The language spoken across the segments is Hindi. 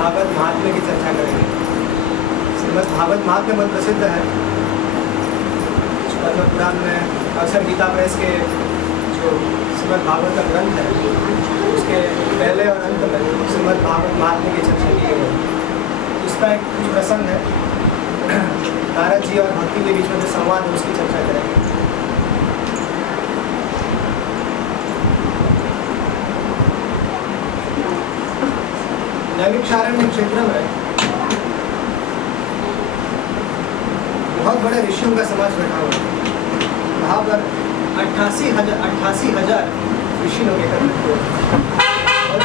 भागवत महात्म्य की चर्चा करेंगे। श्रीमद् भागवत महात्म्य बहुत प्रसिद्ध है। पद्म पुराण में अक्षर गीता प्रेस के जो श्रीमद् भागवत का ग्रंथ है उसके पहले और अंत में श्रीमद् भागवत महात्म्य की चर्चा की गई है। इसका एक कुछ प्रसंग है, नारद जी और भक्ति के बीच में जो संवाद है उसकी चर्चा करेंगे। नैमिषारण्य क्षेत्र में बहुत बड़े ऋषियों का समाज बैठा हुआ है। वहाँ पर 88,000 ऋषि लोग एकत्रित हुए और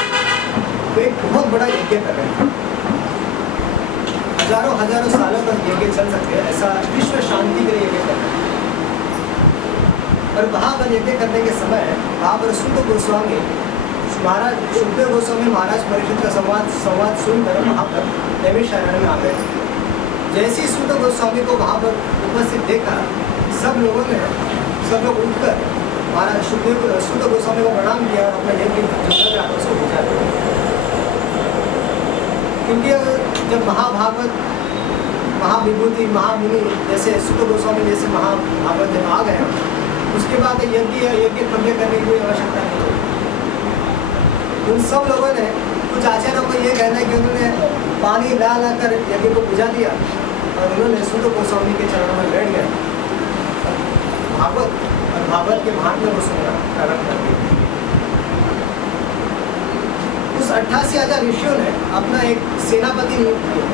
एक बहुत बड़ा यज्ञ कर रहे हैं। हजारों सालों तक यज्ञ चल सकते हैं, ऐसा विश्व शांति के लिए यज्ञ कर रहे हैं। और वहाँ पर यज्ञ करने के समय वहाँ पर सुत गोस्वामी महाराज, सुखदेव गोस्वामी महाराज परिषद का संवाद सुनकर वहाँ पर नैमिषारण्य में आ गए। जैसे ही सुत गोस्वामी को वहाँ पर उपस्थित देखा, सब लोग उठकर महाराज सुत गोस्वामी को प्रणाम किया और अपना यज्ञ उसको भेजा। क्योंकि जब महाभागवत, महाविभूति, महामुनि जैसे सुत गोस्वामी जैसे महाभागवत जब आ गए, उसके बाद यज्ञ करने की कोई आवश्यकता नहीं होगी। उन सब लोगों ने, कुछ आचार्यों को ये कहना है कि उन्होंने पानी ला कर यज्ञ को बुझा दिया और उन्होंने सुत गोस्वामी के चरणों में बैठ गए। भागवत के महात्म्य को सुनना प्रारंभ कर दिया। उस 88,000 ऋषियों ने अपना एक सेनापति नियुक्त किया,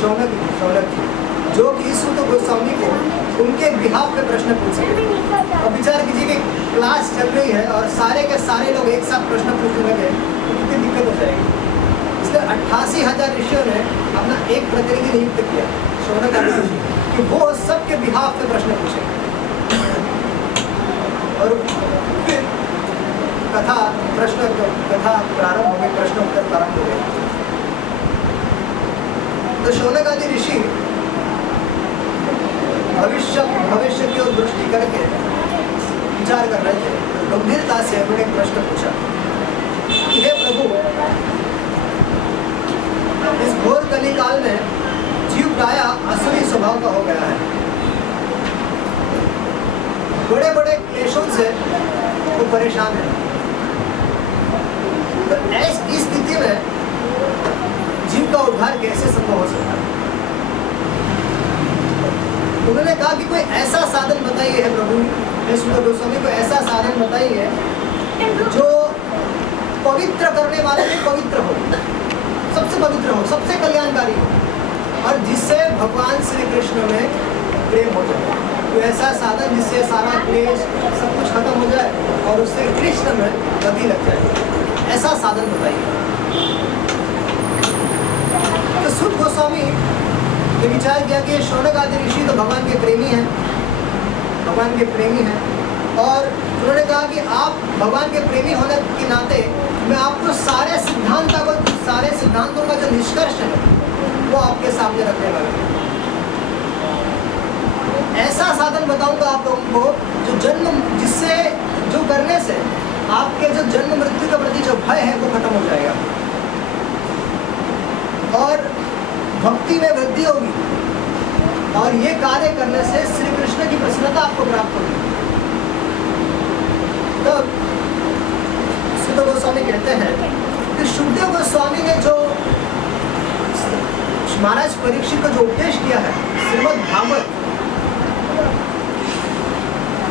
शौनक जी, जो कि सुत गोस्वामी को उनके बिहाफ पे प्रश्न पूछ सके। अब विचार कीजिए कि क्लास चल रही है और सारे के सारे लोग एक साथ प्रश्न पूछने लगे तो कितनी दिक्कत हो जाएगी। इसलिए 88,000 ऋषियों ने अपना एक प्रतिनिधि नियुक्त किया, शौनक ऋषि, कि वो सबके बिहाफ पे प्रश्न पूछेंगे। और फिर कथा प्रारंभ हो गई, प्रश्न उत्तर प्रारंभ हो गए। तो शौनक आदि ऋषि भविष्य की ओर दृष्टि करके विचार कर रहे थे। तो गंभीरता से उन्होंने एक प्रश्न पूछा कि हे प्रभु, इस घोर कली काल में जीव प्रायः असुरी स्वभाव का हो गया है। बड़े बड़े क्लेशों से वो परेशान है। तो इस स्थिति में जीव का उद्धार कैसे संभव हो सकता है? उन्होंने कहा कि कोई ऐसा साधन बताइए है प्रभु, सुत गोस्वामी को ऐसा साधन बताइए जो पवित्र करने वाले भी पवित्र हो, सबसे पवित्र हो, सबसे कल्याणकारी हो, और जिससे भगवान श्री कृष्ण में प्रेम हो जाए। तो ऐसा साधन जिससे सारा क्लेश सब कुछ खत्म हो जाए और उससे कृष्ण में गति लग जाए, ऐसा साधन बताइए। तो सुत गोस्वामी ने विचार किया कि शौनक आदि ऋषि तो भगवान के प्रेमी हैं, और उन्होंने कहा कि आप भगवान के प्रेमी होने के नाते मैं आपको सारे सिद्धांतों का जो निष्कर्ष है वो आपके सामने रखने वाला हूँ। ऐसा साधन बताऊंगा आप लोगों को जो करने से आपके जो जन्म मृत्यु के प्रति जो भय है वो खत्म हो जाएगा और भक्ति में वृद्धि होगी, और ये कार्य करने से श्री कृष्ण की प्रसन्नता आपको प्राप्त होगी। तो सुत गोस्वामी कहते हैं कि सुखदेव गोस्वामी ने जो महाराज परीक्षित को जो उपदेश किया है श्रीमद् भागवत,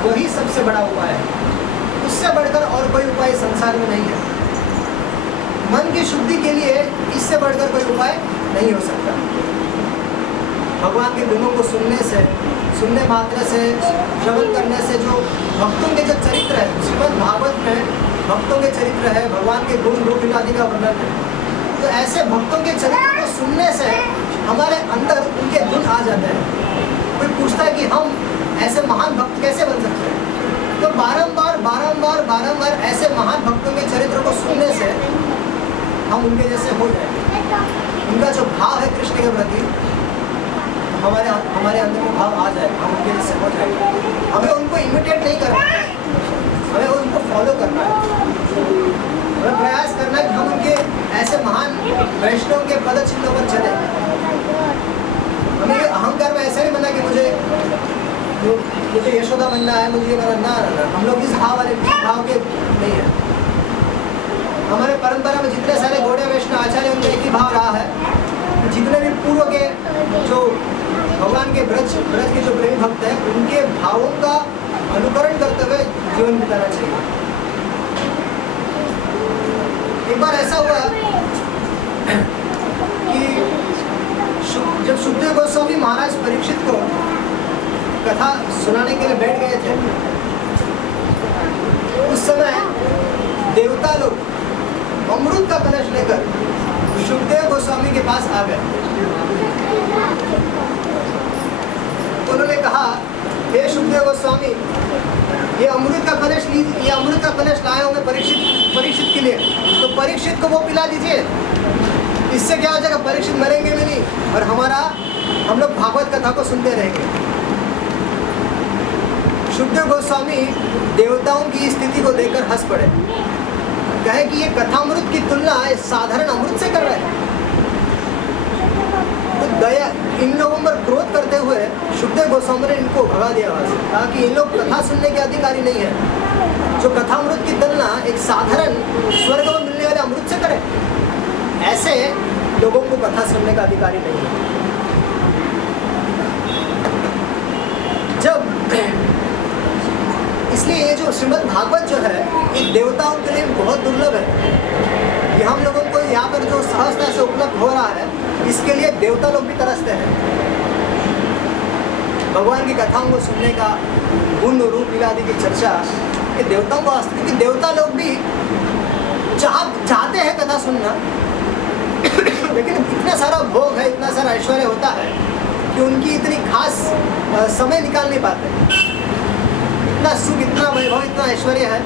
वही सबसे बड़ा उपाय है। उससे बढ़कर और कोई उपाय संसार में नहीं है। मन की शुद्धि के लिए इससे बढ़कर कोई उपाय नहीं हो सकता। भगवान के गुणों को सुनने मात्र से, श्रवण करने से जो भक्तों के जो चरित्र है, श्रीमद् भागवत में भक्तों के चरित्र है, भगवान के गुण रूप इत्यादि का वर्णन है। तो ऐसे भक्तों के चरित्र को सुनने से हमारे अंदर उनके गुण आ जाते हैं। कोई पूछता है कि हम ऐसे महान भक्त कैसे बन सकते हैं? तो बारंबार ऐसे महान भक्तों के चरित्र को सुनने से हम उनके जैसे हो जाएंगे। उनका जो भाव है कृष्ण के प्रति, हमारे अंदर वो भाव आ जाए, हम उनके जैसे हो जाएंगे। हमें उनको इमिटेट नहीं करना है, हमें उनको फॉलो करना है। और प्रयास करना है कि हम उनके ऐसे महान वैष्णव के पद चिन्हों पर चले। हमें अहंकार में ऐसा नहीं बनना कि मुझे यशोदा बनना है, मुझे ये बनना ना। हम लोग इस भाव के नहीं है। हमारे परंपरा में जितने सारे गौड़ीय वैष्णव आचार्य उनका एक ही भाव रहा है, जितने भी पूर्व के जो भगवान के ब्रज के जो प्रेमी भक्त हैं, उनके भावों का अनुकरण करते हुए जीवन बिताना चाहिए। एक बार ऐसा हुआ कि जब सुखदेव गोस्वामी महाराज परीक्षित को कथा सुनाने के लिए बैठ गए थे, उस समय देवता लोग अमृत का कलश लेकर सुखदेव गोस्वामी के पास आ गए। उन्होंने कहा, हे सुखदेव गोस्वामी, ये अमृत का कलश लाए होंगे परीक्षित के लिए, तो परीक्षित को वो पिला दीजिए। इससे क्या हो जाएगा, परीक्षित मरेंगे भी नहीं और हम लोग भागवत कथा को सुनते रहेंगे। सुखदेव गोस्वामी देवताओं की स्थिति को देखकर हंस पड़े। कहे कि ये कथामृत की तुलना साधारण अमृत से कर रहे हैं। तो दया इन लोगों पर क्रोध करते हुए सुखदेव गोस्वामी ने इनको भगा दिया वहां से। कहा कि ये लोग कथा सुनने के अधिकारी नहीं है। जो कथामृत की तुलना एक साधारण स्वर्ग में मिलने वाले अमृत से करे, ऐसे लोगों को कथा सुनने का अधिकारी नहीं है। इसलिए ये जो श्रीमद् भागवत जो है, ये देवताओं के लिए बहुत दुर्लभ है। ये हम लोगों को यहाँ पर जो सहजता से उपलब्ध हो रहा है, इसके लिए देवता लोग भी तरसते हैं। भगवान की कथाओं को सुनने का, गुण रूप लीला आदि की चर्चा, ये देवताओं को आस्था, क्योंकि देवता लोग भी चाहते हैं कथा सुनना, लेकिन इतना सारा भोग है, इतना सारा ऐश्वर्य होता है कि उनकी इतनी खास समय निकाल नहीं पाते। इतना सुख, इतना वैभव, इतना ऐश्वर्य है,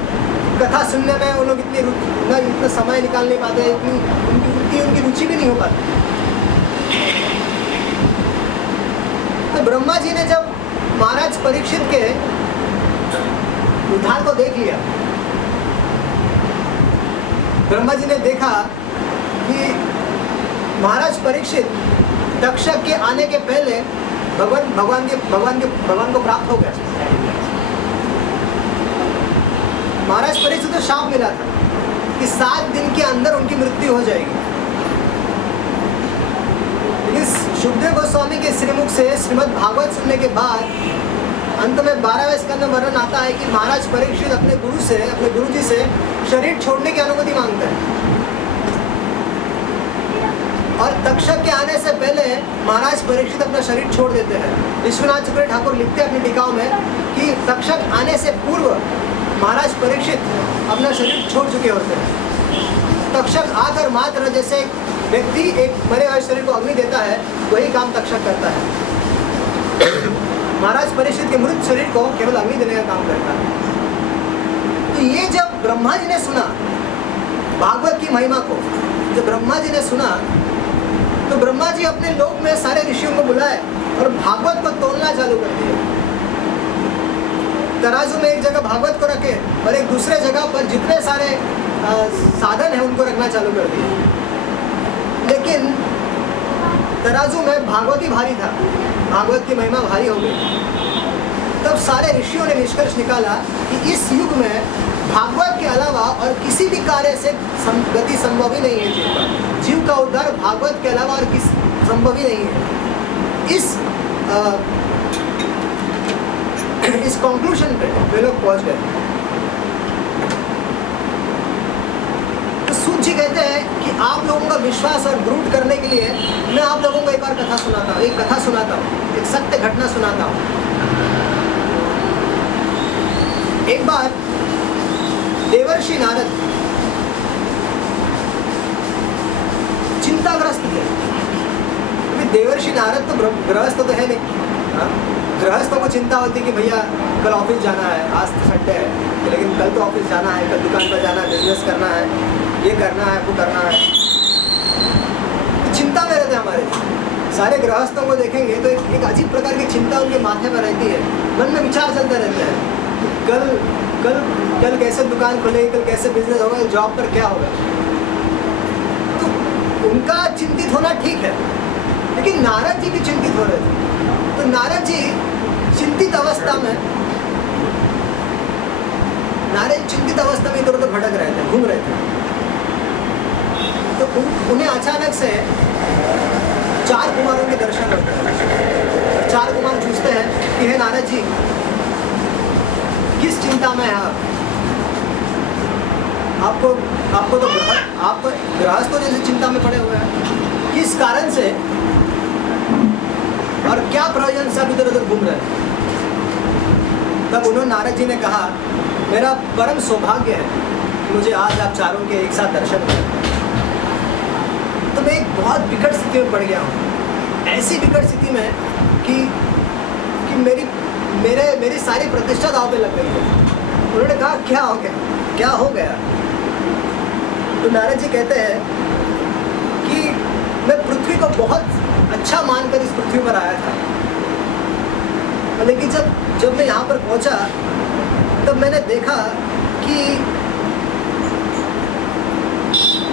कथा सुनने में वो लोग इतना समय निकाल नहीं पाते, उनकी रुचि भी नहीं हो पाती। तो ब्रह्मा जी ने जब महाराज परीक्षित के उद्धार को देख लिया, ब्रह्मा जी ने देखा कि महाराज परीक्षित तक्षक के आने के पहले भगवान को प्राप्त हो गया। महाराज परीक्षित को शाप मिला था कि 7 दिन के अंदर उनकी मृत्यु हो जाएगी। लेकिन सुखदेव गोस्वामी के श्रीमुख से श्रीमद् भागवत सुनने के बाद अंत में 12वें स्कंद में वर्णन आता है कि महाराज परीक्षित अपने गुरु जी से शरीर छोड़ने की अनुमति मांगते हैं। और तक्षक के आने से पहले महाराज परीक्षित अपना शरीर छोड़ देते हैं। विश्वनाथ चक्रवर्ती ठाकुर लिखते हैं अपनी टीकाओं में कि तक्षक आने से पूर्व महाराज परीक्षित अपना शरीर छोड़ चुके होते हैं। तक्षक आकर मात्र जैसे व्यक्ति एक मरे हुए शरीर को अग्नि देता है, वही काम तक्षक करता है। महाराज परीक्षित के मृत शरीर को केवल अग्नि देने का काम करता है। तो ये जब ब्रह्मा जी ने सुना भागवत की महिमा को, जब ब्रह्मा जी ने सुना, तो ब्रह्मा जी अपने लोक में सारे ऋषियों को बुलाए और भागवत को तोलना चालू कर दिया। तराजू में एक जगह भागवत को रखे और एक दूसरे जगह पर जितने सारे साधन है उनको रखना चालू कर दिए। लेकिन तराजू में भागवत ही भारी था, भागवत की महिमा भारी हो गई। तब सारे ऋषियों ने निष्कर्ष निकाला कि इस युग में भागवत के अलावा और किसी भी कार्य से गति संभव ही नहीं है। जीव का उद्धार भागवत के अलावा और किस संभव ही नहीं है। इस कंक्लूजन पे वे लोग पहुंच गए। तो सूत जी कहते हैं कि आप लोगों का विश्वास और दृढ़ करने के लिए मैं आप लोगों को एक और कथा सुनाता हूँ, एक सत्य घटना सुनाता हूँ। एक बार देवर्षि नारद चिंताग्रस्त थे। देवर्षि नारद तो गृहस्थ तो है नहीं। गृहस्थों को चिंता होती कि भैया कल ऑफिस जाना है, आज तो संडे है, लेकिन कल तो ऑफिस जाना है, कल दुकान पर जाना है, बिजनेस करना है, ये करना है, वो करना है। तो चिंता में रहते हैं हमारे सारे गृहस्थों को देखेंगे तो एक अजीब प्रकार की चिंता उनके माथे पर रहती है। मन में विचार चलते रहते हैं, कल कल कैसे दुकान खुलेगी, कल कैसे बिजनेस होगा, जॉब पर क्या होगा। तो उनका चिंतित होना ठीक है, लेकिन नारद जी भी चिंतित हो रहे थे। तो नारद जी चिंतित अवस्था में इधर उधर भटक रहे थे, घूम रहे थे। तो उन्हें अचानक से 4 कुमारों के दर्शन होते हैं। 4 कुमार पूछते हैं कि हे नारद जी, किस चिंता में है आप गृहस्थों जैसे चिंता में पड़े हुए हैं, किस कारण से और क्या प्रयोजन से आप इधर उधर घूम रहे हैं। तब उन्होंने नारद जी ने कहा, मेरा परम सौभाग्य है मुझे आज आप चारों के एक साथ दर्शन करें। तो मैं एक बहुत विकट स्थिति में पड़ गया हूँ, ऐसी विकट स्थिति में कि मेरी सारी प्रतिष्ठा दांव पे लग गई है। उन्होंने कहा, क्या हो गया। तो नारद जी कहते हैं कि मैं पृथ्वी को बहुत अच्छा मानकर इस पृथ्वी पर आया था, लेकिन जब मैं यहाँ पर पहुँचा तब मैंने देखा कि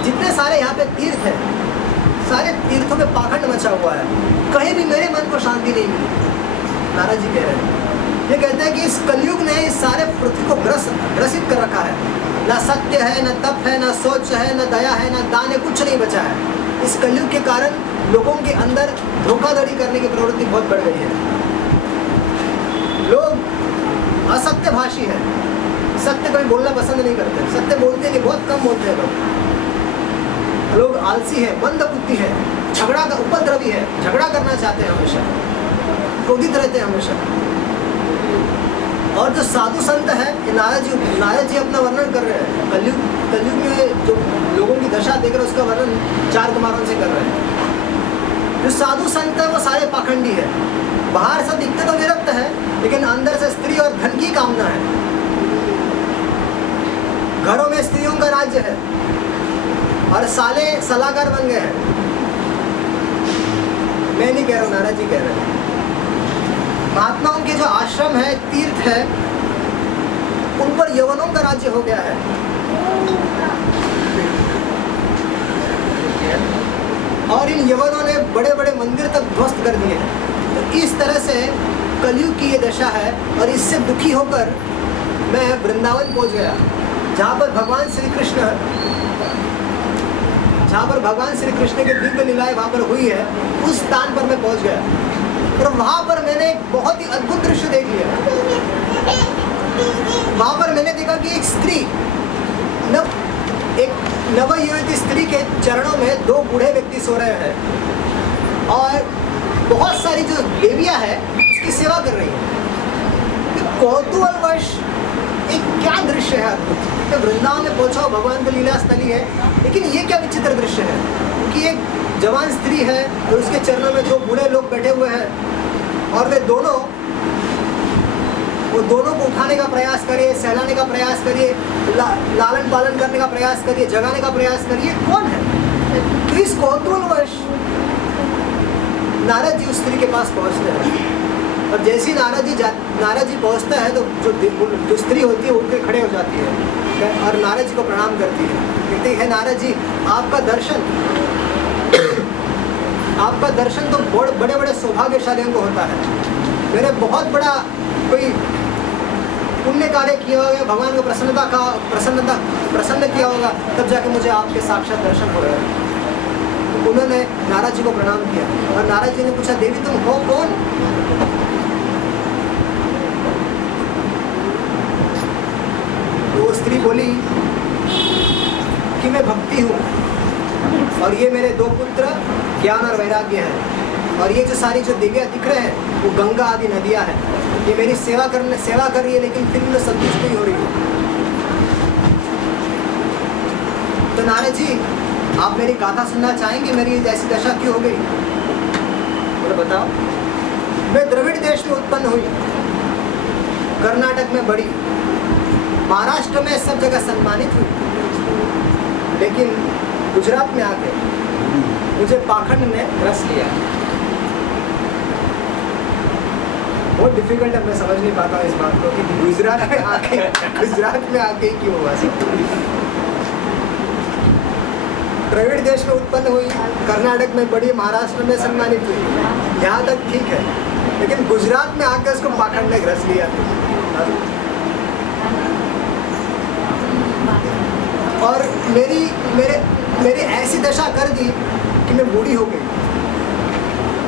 जितने सारे यहाँ पे तीर्थ हैं, सारे तीर्थों में पाखंड मचा हुआ है, कहीं भी मेरे मन को शांति नहीं मिली। नारद जी कह रहे हैं, ये कहते हैं कि इस कलयुग ने इस सारे पृथ्वी को ग्रसित कर रखा है। ना सत्य है, ना तप है, ना सोच है, ना दया है, ना दान है, कुछ नहीं बचा है। इस कलयुग के कारण लोगों के अंदर धोखाधड़ी करने की प्रवृत्ति बहुत बढ़ गई है। लोग असत्यभाषी है, सत्य कभी बोलना पसंद नहीं करते, सत्य बोलते नहीं, बहुत कम बोलते हैं लोग आलसी है, मंद बुद्धि है, झगड़ा का उपद्रवी है, झगड़ा करना चाहते हैं हमेशा, क्रोधित रहते हैं हमेशा। और जो साधु संत है, नारद जी अपना वर्णन कर रहे हैं। कलयुग में जो लोगों की दशा देख रहे हैं उसका वर्णन 4 कुमारों से कर रहे हैं। जो साधु संत है वो सारे पाखंडी है, बाहर से दिखते तो विरक्त है, लेकिन अंदर से स्त्री और धन की कामना है। घरों में स्त्रियों का राज्य है और साले सलाहकार बन गए हैं। मैं नहीं कह रहा हूँ, नारद जी कह रहे हैं। महात्माओं के जो आश्रम है, तीर्थ है, उन पर यवनों का राज्य हो गया है। और इन यवनों ने बड़े बड़े मंदिर तक ध्वस्त कर दिए हैं। तो इस तरह से कलयुग की ये दशा है। और इससे दुखी होकर मैं वृंदावन पहुंच गया, जहाँ पर भगवान श्री कृष्ण के दिव्य लीलाएं वहाँ पर हुई है। उस स्थान पर मैं पहुँच गया और वहाँ पर मैंने एक बहुत ही अद्भुत दृश्य देख लिया। वहाँ पर मैंने देखा कि एक स्त्री, एक नवयुवती स्त्री के चरणों में 2 बूढ़े व्यक्ति सो रहे हैं और बहुत सारी जो देवियाँ हैं उसकी सेवा कर रही हैं। कौतूहलवश एक क्या दृश्य है अद्भुत। तो वृंदावन में पहुँचा, भगवान की लीला स्थली है, लेकिन ये क्या विचित्र दृश्य है। क्योंकि एक जवान स्त्री है और उसके चरणों में 2 बूढ़े लोग बैठे हुए हैं और वे दोनों को उठाने का प्रयास करिए, सहलाने का प्रयास करिए, लालन पालन करने का प्रयास करिए, जगाने का प्रयास करिए। कौन है? तो इस कौतूहलवश नारद जी उस स्त्री के पास पहुंचते हैं और जैसे ही नारद जी पहुंचते हैं तो जो स्त्री होती है उठ के खड़े हो जाती है और नारद जी को प्रणाम करती है। कहती है, नारद जी आपका दर्शन तो बड़े बड़े सौभाग्यशालियों को होता है। मैंने बहुत बड़ा कोई पुण्य कार्य किया होगा, भगवान को प्रसन्न किया होगा, तब जाके मुझे आपके साक्षात दर्शन हो रहे हैं। तो उन्होंने नारद जी को प्रणाम किया और नारद जी ने पूछा, देवी तुम हो कौन? तो वो स्त्री बोली कि मैं भक्ति हूँ और ये मेरे 2 पुत्र ज्ञान और वैराग्य है और ये जो सारी जो देवियाँ दिख रहे हैं वो गंगा आदि नदियाँ हैं। ये मेरी सेवा कर रही है, लेकिन फिर मैं संतुष्ट नहीं हो रही हूँ। तो नारद जी आप मेरी गाथा सुनना चाहेंगे, मेरी ऐसी दशा क्यों हो गई? बोले बताओ। मैं द्रविड़ देश में उत्पन्न हुई, कर्नाटक में बड़ी, महाराष्ट्र में सब जगह सम्मानित हुई, लेकिन गुजरात में आके मुझे पाखंड ने रस लिया। बहुत डिफिकल्ट है, मैं समझ नहीं पाता हूँ इस बात को कि गुजरात में आके ही क्यों हुआ सब। द्रविड़ देश में उत्पन्न हुई, कर्नाटक में बड़ी, महाराष्ट्र में सम्मानित हुई, यहाँ तक ठीक है, लेकिन गुजरात में आकर उसको पाखंड ने ग्रस लिया और मेरी ऐसी दशा कर दी कि मैं बूढ़ी हो गई,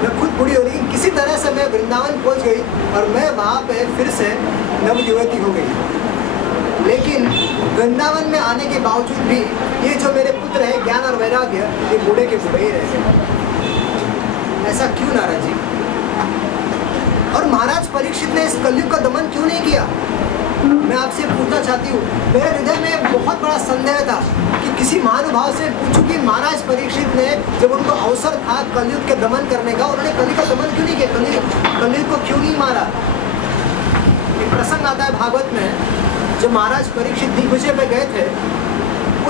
मैं खुद बूढ़ी हो गई। किसी तरह से मैं वृंदावन पहुंच गई और मैं वहाँ पे फिर से नवयुवती हो गई। लेकिन वृंदावन में आने के बावजूद भी ये जो मेरे पुत्र है ज्ञान और वैराग्य, ये बूढ़े के बूढ़े ही रह गए। ऐसा क्यों नारद जी? और महाराज परीक्षित ने इस कलयुग का दमन क्यों नहीं किया? मैं आपसे पूछना चाहती हूँ। मेरे हृदय में बहुत बड़ा संदेह था कि किसी महानुभाव से पूछूं कि महाराज परीक्षित ने जब उनको अवसर था कलयुग के दमन करने का, उन्होंने कलयुग का दमन क्यों नहीं किया? कलयुग को क्यों नहीं मारा? एक प्रसंग आता है भागवत में, जब महाराज परीक्षित दिग्विजय में गए थे,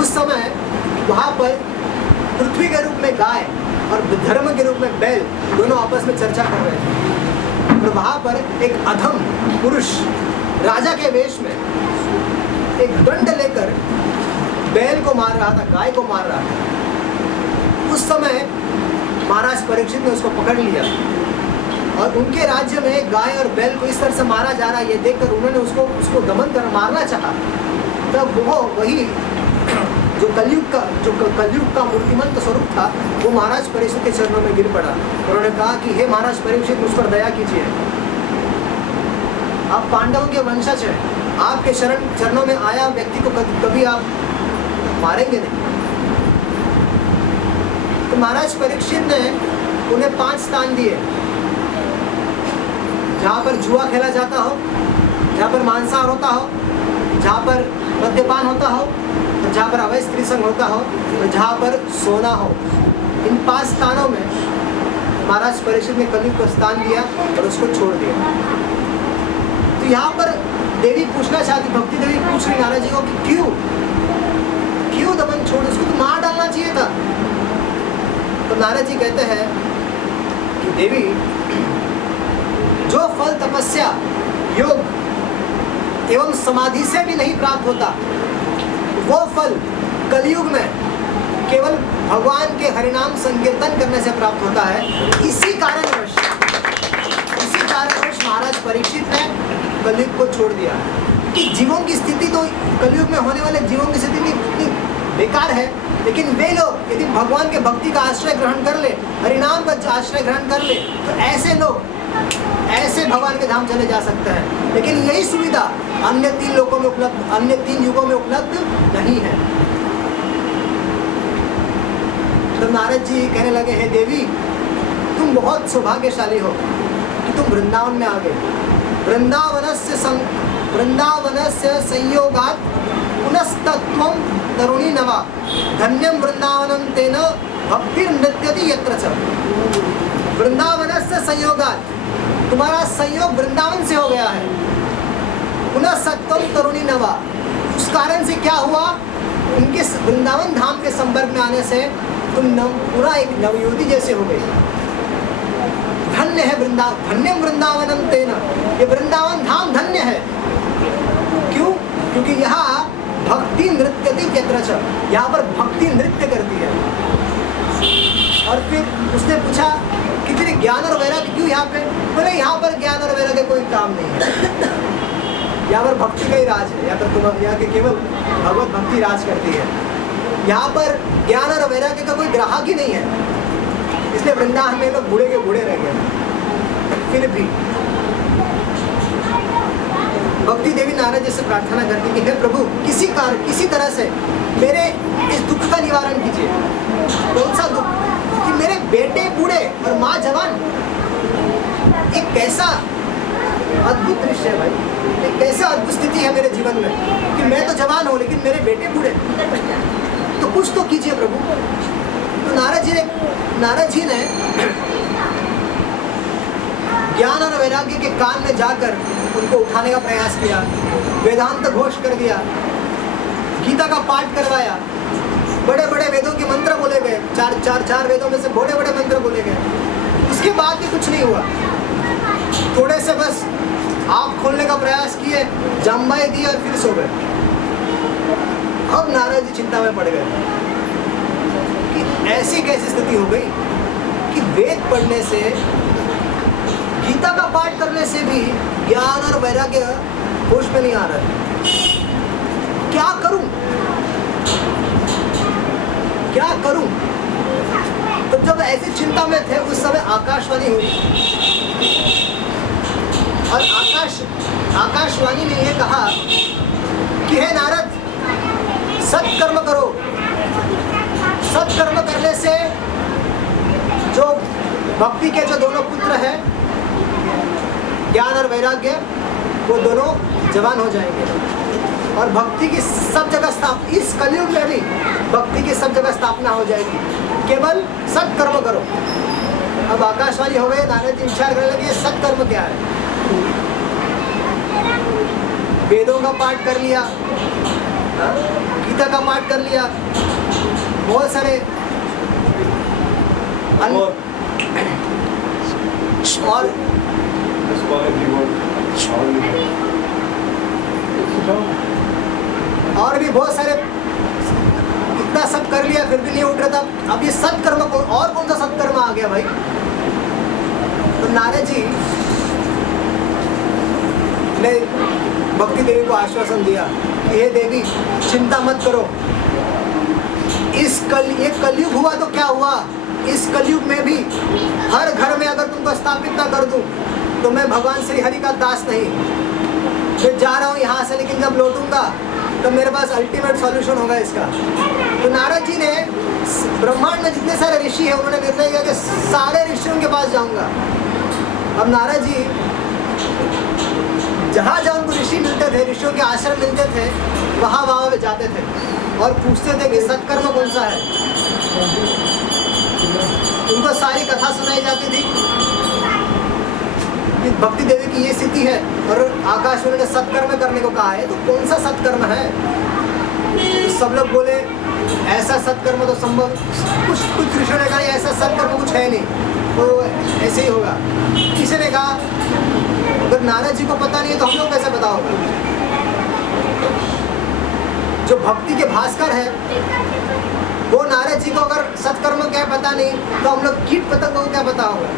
उस समय वहाँ पर पृथ्वी के रूप में गाय और धर्म के रूप में बैल दोनों आपस में चर्चा कर रहे थे। और वहाँ पर एक अधम पुरुष राजा के वेश में एक दंड लेकर बैल को मार रहा था, गाय को मार रहा था। उस समय महाराज परीक्षित ने उसको पकड़ लिया और उनके राज्य में गाय और बैल को इस तरह से मारा जा रहा है, ये देखकर उन्होंने उसको दमन कर मारना चाहा। तब वो वही जो कलयुग का मूर्तिमंत स्वरूप था, वो महाराज परीक्षित के चरणों में गिर पड़ा। उन्होंने कहा कि हे महाराज परीक्षित, मुझ पर दया कीजिए, आप पांडवों के वंशज हैं, आपके चरणों में आया व्यक्ति को कभी आप मारेंगे नहीं। तो महाराज परीक्षित ने उन्हें 5 स्थान दिए, जहाँ पर जुआ खेला जाता हो, जहाँ पर मांसाहार होता हो, जहाँ पर मद्यपान होता हो, जहाँ पर अवैध स्त्री संग होता हो, और जहाँ पर सोना हो। इन 5 स्थानों में महाराज परीक्षित ने कलयुग को स्थान दिया और उसको छोड़ दिया। तो यहाँ पर देवी पूछना चाहती, भक्ति देवी पूछ रही नारद जी को कि क्यों दमन छोड़, उसको तो मार डालना चाहिए था। तो नारद जी कहते हैं कि देवी, जो फल तपस्या, योग एवं समाधि से भी नहीं प्राप्त होता, वो फल कलयुग में केवल भगवान के हरिनाम संकीर्तन करने से प्राप्त होता है। इसी कारणवश महाराज परीक्षित ने कलयुग को छोड़ दिया कि जीवों की स्थिति तो कलयुग में होने वाले जीवों की स्थिति इतनी बेकार है, लेकिन वे लोग यदि भगवान के भक्ति का आश्रय ग्रहण कर ले, हरिनाम का आश्रय ग्रहण कर ले, तो ऐसे लोग ऐसे भगवान के धाम चले जा सकते हैं। लेकिन यही सुविधा अन्य 3 लोकों में उपलब्ध, अन्य 3 युगों में उपलब्ध नहीं है। तो नारद जी कहने लगे, हे देवी, तुम बहुत सौभाग्यशाली हो कि तुम वृंदावन में आ गए। वृंदावनस्य संयोगात् पुनस्तत्वं तरुणी नवा, धन्यम वृंदावनम तेन भक्तिर्नृत्यति यत्र च। वृंदावनस्य संयोगात्, तुम्हारा संयोग वृंदावन से हो गया है। पुनः सत्वम तरुणी नवा, उस कारण से क्या हुआ, उनके वृंदावन धाम के संपर्क में आने से तुम पूरा एक नवयुवती जैसे हो गई। धन्य है वृंदावन, धन्यम वृंदावनम तेना, ये वृंदावन धाम धन्य है। क्यों? क्योंकि यहाँ भक्ति नृत्यति यत्र च, यहाँ पर भक्ति नृत्य करती है। और फिर उसने पूछा कि तेरे ज्ञान और वैराग्य क्यों यहाँ पे? बोले यहाँ पर ज्ञान और वैराग्य कोई काम नहीं है, यहाँ पर भक्ति का ही राज है, यहाँ पर तुम यहाँ के केवल भगवत भक्ति राज करती है। यहाँ पर ज्ञान और वैराग्य का कोई ग्राहक ही नहीं है। इसलिए वृंदावन में लोग बूढ़े के बूढ़े रह गए। फिर भी भक्ति देवी नारद जी से प्रार्थना करती कि हे प्रभु, किसी तरह से मेरे इस दुख का निवारण कीजिए। कौन सा दुख? कि मेरे बेटे बूढ़े और माँ जवान। एक कैसा अद्भुत दृश्य है भाई, एक कैसा अद्भुत स्थिति है मेरे जीवन में कि मैं तो जवान हूँ लेकिन मेरे बेटे बूढ़े। तो कुछ तो कीजिए प्रभु। तो नारद जी ने ज्ञान और वैराग्य के कान में जाकर उनको उठाने का प्रयास किया, वेदांत घोष कर दिया, गीता का पाठ करवाया, बड़े बड़े वेदों के मंत्र बोले गए, चार वेदों में से बड़े बड़े मंत्र बोले गए। उसके बाद भी कुछ नहीं हुआ। थोड़े से बस आँख खोलने का प्रयास किए, जाम्बाई दी और फिर सो गए। अब नारद जी चिंता में पड़ गए कि ऐसी कैसी स्थिति हो गई कि वेद पढ़ने से, गीता का पाठ करने से भी ज्ञान और वैराग्य होश में नहीं आ रहा है। क्या करूं, क्या करूं? तो जब ऐसी चिंता में थे उस समय आकाशवाणी हुई और आकाशवाणी ने यह कहा कि हे नारद, सत्कर्म करो। सत्कर्म करने से जो भक्ति के जो दोनों पुत्र हैं, ज्ञान और वैराग्य, वो दोनों जवान हो जाएंगे और भक्ति की सब जगह स्थापना, इस कलयुग में भी भक्ति की सब जगह स्थापना हो जाएगी। केवल सत्कर्म करो। अब आकाशवाणी हो गई, नारद जी विचार करने लगे सत्कर्म क्या है। वेदों का पाठ कर लिया, गीता का पाठ कर लिया, बहुत सारे और भी बहुत सारे, इतना सब कर लिया फिर भी नहीं उठ रहा था। अब ये सत्कर्म और कौन सा सत्कर्म आ गया भाई? तो नारद जी ने भक्ति देवी को आश्वासन दिया कि हे देवी, चिंता मत करो। ये कलयुग हुआ तो क्या हुआ, इस कलयुग में भी हर घर में अगर तुमको स्थापित ना कर दूं तो मैं भगवान श्री हरि का दास नहीं। मैं जा रहा हूँ यहाँ से, लेकिन जब लौटूंगा तो मेरे पास अल्टीमेट सॉल्यूशन होगा इसका। तो नारद जी ने ब्रह्मांड में जितने सारे ऋषि हैं उन्होंने निर्णय किया कि सारे ऋषियों के पास जाऊंगा। अब नारद जी जहाँ जहाँ उनको ऋषि मिलते थे, ऋषियों के आश्रम मिलते थे, वहाँ वहाँ जाते थे और पूछते थे कि सत्कर्म कौन सा है। उनको सारी कथा सुनाई जाती थी कि भक्ति देवी की ये स्थिति है और आकाशवाणी ने सत्कर्म करने को कहा है, तो कौन सा सत्कर्म है? तो सब लोग बोले ऐसा सत्कर्म तो संभव, कुछ ऋषियों ने कहा ऐसा सत्कर्म कुछ है नहीं, तो ऐसे ही होगा। किसी ने कहा अगर नारद जी को पता नहीं है तो हम लोग कैसे पता होगा? जो भक्ति के भास्कर है वो नारद जी को अगर सत्कर्म क्या पता नहीं तो हम लोग कीट पतंगों को क्या पता होगा?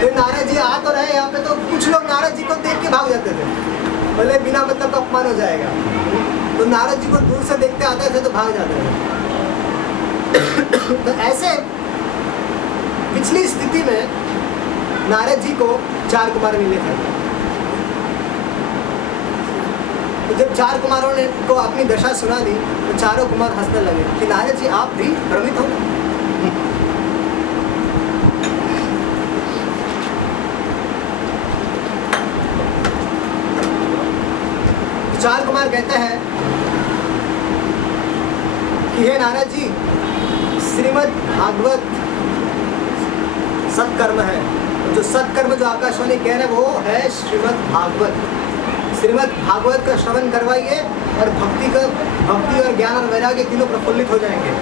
तो नारद जी आ तो रहे यहाँ पे, तो कुछ लोग नारद जी को देख के भाग जाते थे, बोले बिना मतलब का अपमान हो जाएगा। तो नारद जी को दूर से देखते आते थे तो भाग जाते थे। तो ऐसे पिछली स्थिति में नारद जी को 4 कुमार मिले थे। तो जब 4 कुमारों ने को अपनी दशा सुना दी तो चारों कुमार हंसने लगे कि नारद जी आप भी भ्रमित हो। तो 4 कुमार कहते हैं कि हे नारद जी, श्रीमद् भागवत सत्कर्म है। जो सत्कर्म जो आकाशवाणी कह रहे हैं वो है श्रीमद् भागवत। श्रीमद् भागवत का श्रवण करवाइए और भक्ति और ज्ञान और वैराग्य तीनों प्रफुल्लित हो जाएंगे।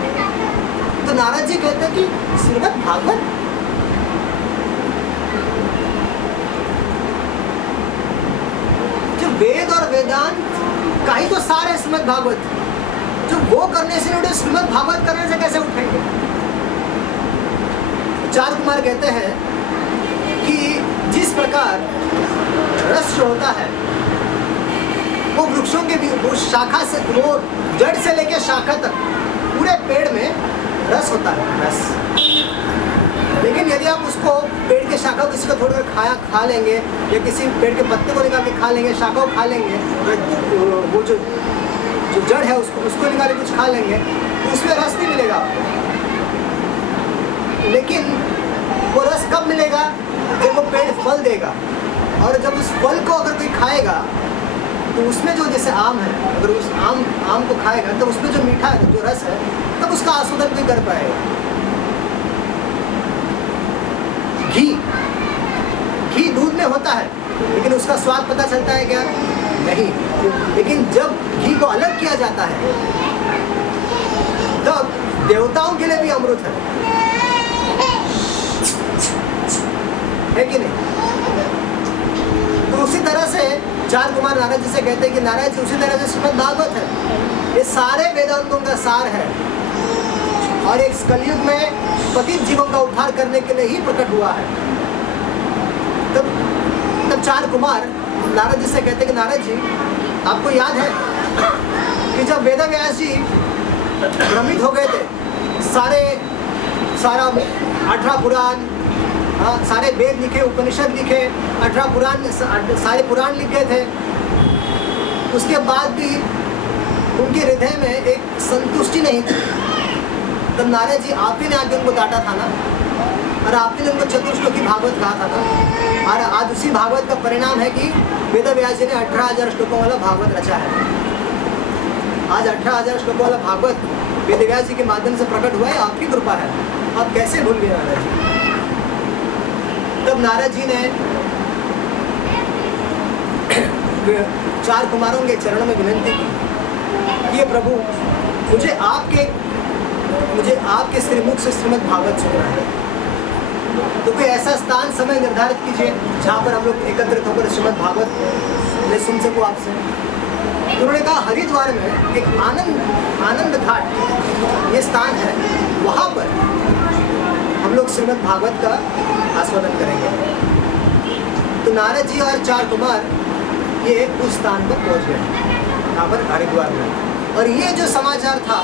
तो नारद जी कहते हैं कि श्रीमद् भागवत, जो वेद और वेदांत का ही तो सार है श्रीमद् भागवत, जो वो करने से उठे, श्रीमद् भागवत करने से कैसे उठेंगे? 4 कुमार कहते हैं कि जिस प्रकार रस जो होता है वो वृक्षों के भी, वो शाखा से, वो जड़ से लेकर शाखा तक पूरे पेड़ में रस होता है, रस। लेकिन यदि आप उसको पेड़ के शाखा को किसी को थोड़ा खा लेंगे या किसी पेड़ के पत्ते को निकाल के खा लेंगे, शाखा को खा लेंगे, वो जो जड़ है उसको निकाल के कुछ खा लेंगे तो उसमें रस नहीं मिलेगा आपको। लेकिन वो रस कब मिलेगा? जब वो पेड़ फल देगा, और जब उस फल को अगर कोई खाएगा तो उसमें जो जैसे आम है, अगर उस आम को खाएगा तो उसमें जो मीठा है, जो रस है, तब उसका आस्वादन कोई कर पाएगा। घी दूध में होता है लेकिन उसका स्वाद पता चलता है क्या? नहीं। लेकिन जब घी को अलग किया जाता है तब देवताओं के लिए भी अमृत है कि नहीं? चार कुमार नारद जी से कहते हैं कि नारद जी उसी तरह से श्रीमद् भागवत है, ये सारे वेदांतों का सार है और एक कलयुग में पतित जीवों का उद्धार करने के लिए ही प्रकट हुआ है। तब चार कुमार नारद जी से कहते हैं कि नारद जी, आपको याद है कि जब वेदव्यास जी भ्रमित हो गए थे, सारा 18 पुराण, सारे वेद लिखे, उपनिषद लिखे, 18 पुराण, सारे पुराण लिख गए थे, उसके बाद भी उनके हृदय में एक संतुष्टि नहीं थी। तब नारद जी आप ही ने आके उनको डांटा था ना, और आप ही ने उनको चतुर्श्लोकी भागवत कहा था ना, और आज उसी भागवत का परिणाम है कि वेदव्यास जी ने 18,000 श्लोकों वाला भागवत रचा है। आज 18,000 श्लोकों वाला भागवत वेदव्यास जी के माध्यम से प्रकट हुआ है, आपकी कृपा है। आप कैसे भूल गए नारद जी? तब नारद जी ने चार कुमारों के चरणों में विनती की कि ये प्रभु, मुझे आपके श्रीमुख से श्रीमद् भागवत सुनना है, तो कोई ऐसा स्थान समय निर्धारित कीजिए जहाँ पर हम लोग एकत्रित होकर श्रीमद् भागवत मैं सुन सकूँ आपसे। तो उन्होंने कहा हरिद्वार में एक आनंद घाट ये स्थान है, वहाँ पर हम लोग श्रीमद् भागवत का आस्वादन करेंगे। तो नारद जी और चार कुमार ये उस स्थान पर पहुँच गए, यहाँ पर हरिद्वार में। और ये जो समाचार था,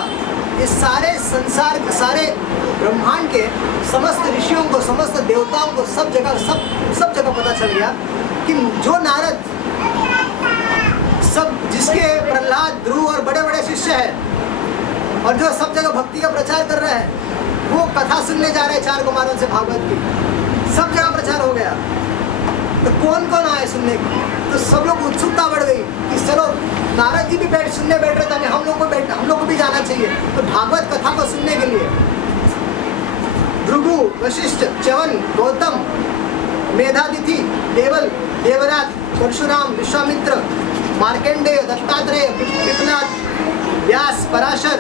इस सारे संसार, सारे ब्रह्मांड के समस्त ऋषियों को, समस्त देवताओं को सब जगह पता चल गया कि जो नारद, सब जिसके प्रहलाद, ध्रुव और बड़े बड़े शिष्य हैं और जो सब जगह भक्ति का प्रचार कर रहे हैं, वो कथा सुनने जा रहे हैं चार कुमारों से भागवत की। सब जगह प्रचार हो गया, तो कौन कौन आए सुनने को? तो सब लोग उत्सुकता बढ़ गई कि चलो नारद जी भी सुनने बैठ रहे थे, हम लोग को भी जाना चाहिए। तो भागवत कथा को सुनने के लिए भृगु, वशिष्ठ, च्यवन, गौतम, मेधातिथि, देवल, देवराज, परशुराम, विश्वामित्र, मार्कंडेय, दत्तात्रेय, पिपलाद, व्यास, पराशर,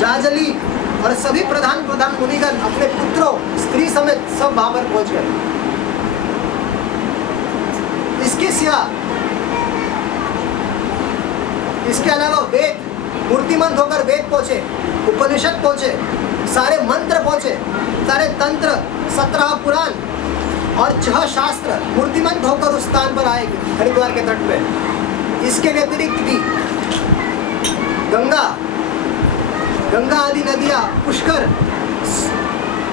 जाजली और सभी प्रधान मुनिगण अपने पुत्रों, स्त्री समेत सब वहां पर पहुंच गए। इसके अलावा वेद, मूर्तिमंत होकर वेद पहुंचे, उपनिषद पहुंचे, सारे मंत्र पहुंचे, सारे तंत्र, 17 पुराण और 6 शास्त्र मूर्तिमंत होकर उस स्थान पर आएंगे हरिद्वार के तट पे। इसके व्यतिरिक्त भी गंगा आदि नदियाँ, पुष्कर,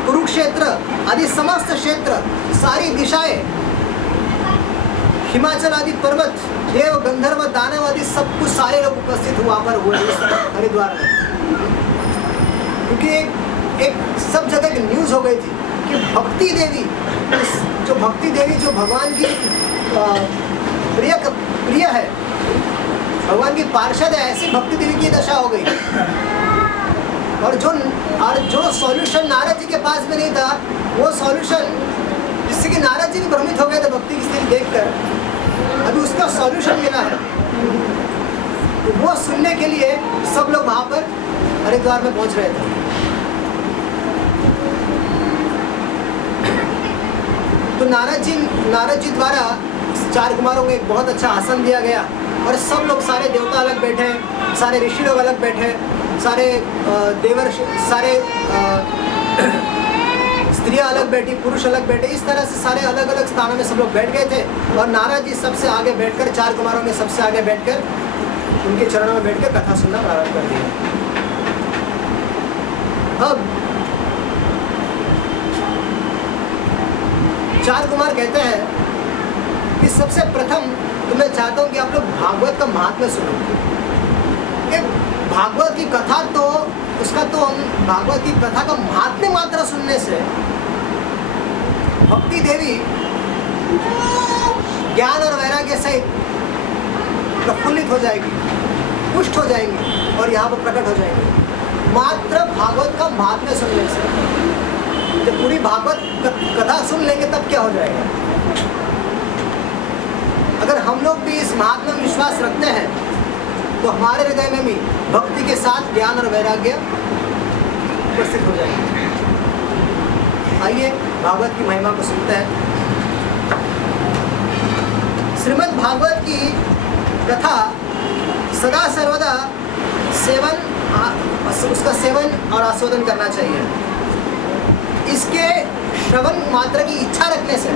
कुरुक्षेत्र आदि समस्त क्षेत्र, सारी दिशाएं, हिमाचल आदि पर्वत, देव, गंधर्व, दानव आदि सब कुछ सारे लोग उपस्थित वहाँ पर हुए हरिद्वार में। क्योंकि एक सब जगह की न्यूज़ हो गई थी कि भक्ति देवी, जो भगवान की प्रिय है, भगवान की पार्षद है, ऐसी भक्ति देवी की दशा हो गई। और जो सॉल्यूशन नारद जी के पास में नहीं था, वो सॉल्यूशन जिससे कि नारद जी भी भ्रमित हो गए थे भक्ति की स्थिति देखकर, अभी उसका सॉल्यूशन मिला है। तो वो सुनने के लिए सब लोग वहाँ पर हरिद्वार में पहुँच रहे थे। तो नारद जी द्वारा चार कुमारों को एक बहुत अच्छा आसन दिया गया और सब लोग, सारे देवता अलग बैठे, सारे ऋषि लोग अलग बैठे, सारे देवर्षि, सारे स्त्रियां अलग बैठी, पुरुष अलग बैठे। इस तरह से सारे अलग अलग स्थानों में सब लोग बैठ गए थे और नारद जी सबसे आगे बैठकर, चार कुमारों में सबसे आगे बैठकर उनके चरणों में बैठकर कथा सुनना प्रारंभ कर दिया। अब चार कुमार कहते हैं कि सबसे प्रथम तो मैं चाहता हूँ कि आप लोग भागवत का महात्म्य सुनो। भागवत की कथा तो भागवत की कथा का महात्म्य मात्र सुनने से भक्ति देवी ज्ञान और वैराग्य सहित प्रफुल्लित हो जाएगी, पुष्ट हो जाएंगी और यहाँ पर प्रकट हो जाएंगी। मात्र भागवत का महात्म्य सुनने से, जब पूरी भागवत कथा सुन लेंगे तब क्या हो जाएगा। अगर हम लोग भी इस महात्मा में विश्वास रखते हैं तो हमारे हृदय में भी भक्ति के साथ ज्ञान और वैराग्य उपस्थित हो जाएंगे। आइए भागवत की महिमा को सुनते हैं। श्रीमद् भागवत की कथा सदा सर्वदा उसका सेवन और आस्वादन करना चाहिए। इसके श्रवण मात्र की इच्छा रखने से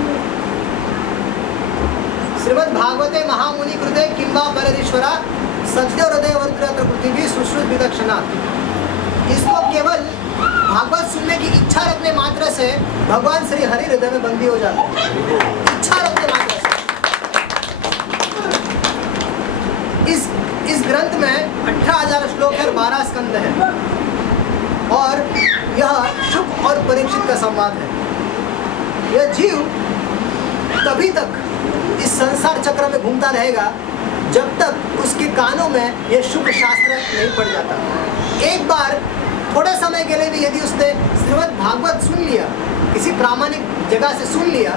श्रीमद् भागवते महामुनि कृते किंबा पररीश्वरा सत्य हृदय वर्त्र पृथ्वी सुश्रुत विदक्षणा। इसको केवल भागवत सुनने की इच्छा रखने मात्र से भगवान श्री हरि हृदय में बंदी हो जाते हैं। इच्छा रखने मात्र से। इस ग्रंथ में 18,000 श्लोक है और 12 स्कंद है और यह शुक और परीक्षित का संवाद है। यह जीव तभी तक इस संसार चक्र में घूमता रहेगा जब तक उसके कानों में यह शुक शास्त्र नहीं पड़ जाता। एक बार थोड़े समय के लिए भी यदि उसने श्रीमद् भागवत सुन लिया, किसी प्रामाणिक जगह से सुन लिया,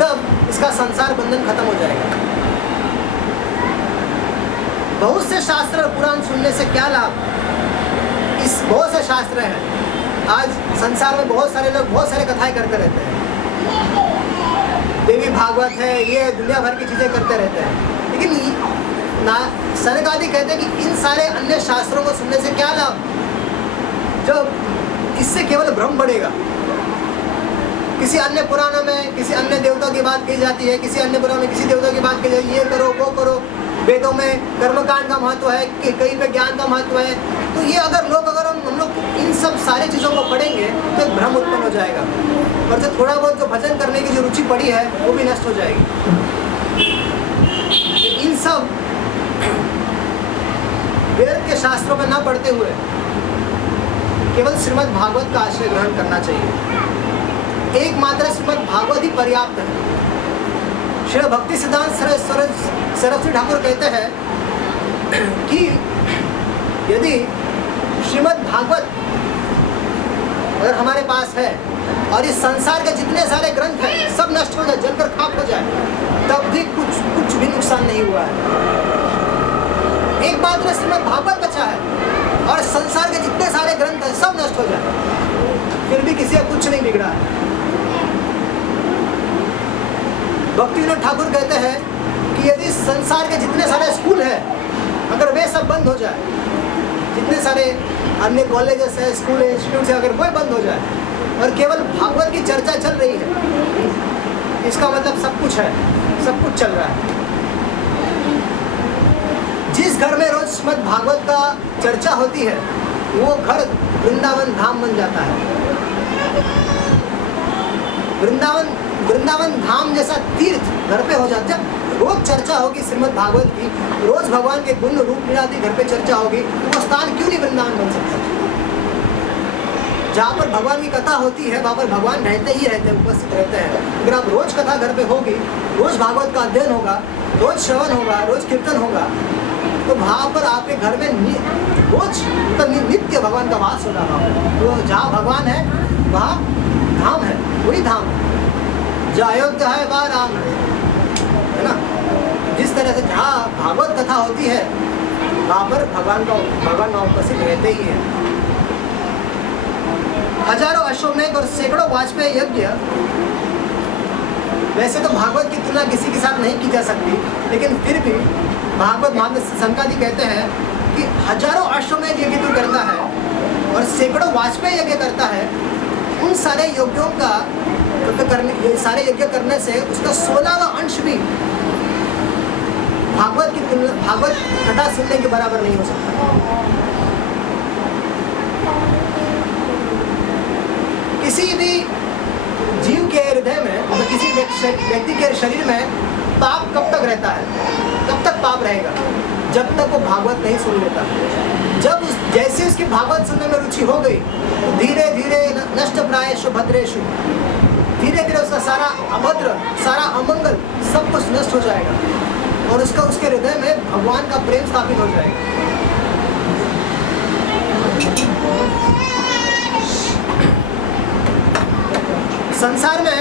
तब इसका संसार बंधन खत्म हो जाएगा। बहुत से शास्त्र और पुराण सुनने से क्या लाभ? इस बहुत से शास्त्र हैं। आज संसार में बहुत सारे लोग बहुत सारे कथाएं करते रहते हैं। देवी भागवत है, ये दुनिया भर की चीजें करते रहते हैं। लेकिन सनक आदि कहते हैं कि इन सारे अन्य शास्त्रों को सुनने से क्या लाभ, जब इससे केवल भ्रम बढ़ेगा। किसी अन्य पुराणों में किसी अन्य देवता की बात की जाती है, किसी अन्य पुराण में किसी देवता की बात की जाती है, ये करो वो करो। वेदों में कर्मकांड का महत्व है, कहीं पे ज्ञान का महत्व है। तो ये अगर हम लोग इन सब सारी चीज़ों को पढ़ेंगे तो एक भ्रम उत्पन्न हो जाएगा और जो थोड़ा बहुत जो भजन करने की जो रुचि पड़ी है वो भी नष्ट हो जाएगी। इन सब वेद के शास्त्रों में ना पढ़ते हुए केवल श्रीमद् भागवत का आश्रय ग्रहण करना चाहिए। एकमात्र श्रीमद् भागवत ही पर्याप्त है। श्री भक्ति सिद्धांत सरस्वती ठाकुर कहते हैं कि यदि श्रीमद् भागवत अगर हमारे पास है और इस संसार के जितने सारे ग्रंथ हैं सब नष्ट हो जाए, जलकर खाक हो जाए, तब भी कुछ भी नुकसान नहीं हुआ है। एक मात्र श्रीमद् भागवत बचा है और संसार के जितने सारे ग्रंथ हैं सब नष्ट हो जाए, फिर भी किसी का कुछ नहीं बिगड़ा है। भक्ति विनोद ठाकुर कहते हैं कि यदि संसार के जितने सारे स्कूल हैं अगर वे सब बंद हो जाए, जितने सारे अन्य कॉलेजेस है, स्कूल है, इंस्टीट्यूट है, अगर वो बंद हो जाए और केवल भागवत की चर्चा चल रही है, इसका मतलब सब कुछ है, सब कुछ चल रहा है। जिस घर में रोज श्रीमद् भागवत का चर्चा होती है वो घर वृंदावन धाम बन जाता है। वृंदावन धाम जैसा तीर्थ घर पे हो जाता है। रोज चर्चा होगी श्रीमद् भागवत की, रोज भगवान के गुण रूप लीलादि घर पे चर्चा होगी, तो वो स्थान क्यों नहीं वृंदावन बन सकता? जहाँ पर भगवान की कथा होती है वहाँ पर भगवान रहते ही रहते हैं, उपस्थित रहते हैं। अगर आप रोज कथा घर पे होगी, रोज भागवत का अध्ययन होगा, रोज श्रवण होगा, रोज कीर्तन होगा, तो वहाँ पर आपके घर में रोज तो नित्य भगवान का वास हो रहा है। तो जहाँ भगवान है वहाँ धाम है, वही धाम है। जहाँ अयोध्या है वहाँ राम है ना। जिस तरह से जहाँ भागवत कथा होती है वहाँ पर भगवान वहाँ उपस्थित रहते ही है। हजारों अश्वमेध और सैकड़ों वाजपेयी यज्ञ, वैसे तो भागवत की तुलना किसी के साथ नहीं की जा सकती, लेकिन फिर भी भागवत महात्मा संकादी कहते हैं कि हजारों अश्वमेध यज्ञ तो करता है और सैकड़ों वाजपेयी यज्ञ करता है। उन सारे यज्ञों का सारे यज्ञ करने से उसका 16वां अंश भी भागवत कथा सुनने के बराबर नहीं हो सकता। किसी भी जीव के हृदय में, मतलब किसी व्यक्ति के शरीर में पाप कब तक रहता है? कब तक पाप रहेगा? जब तक वो भागवत नहीं सुन लेता। जैसे उसकी भागवत सुनने में रुचि हो गई तो धीरे धीरे नष्ट प्रायेषु भद्रेषु, धीरे धीरे उसका सारा अभद्र, सारा अमंगल सब कुछ नष्ट हो जाएगा और उसके हृदय में भगवान का प्रेम स्थापित हो जाएगा। संसार में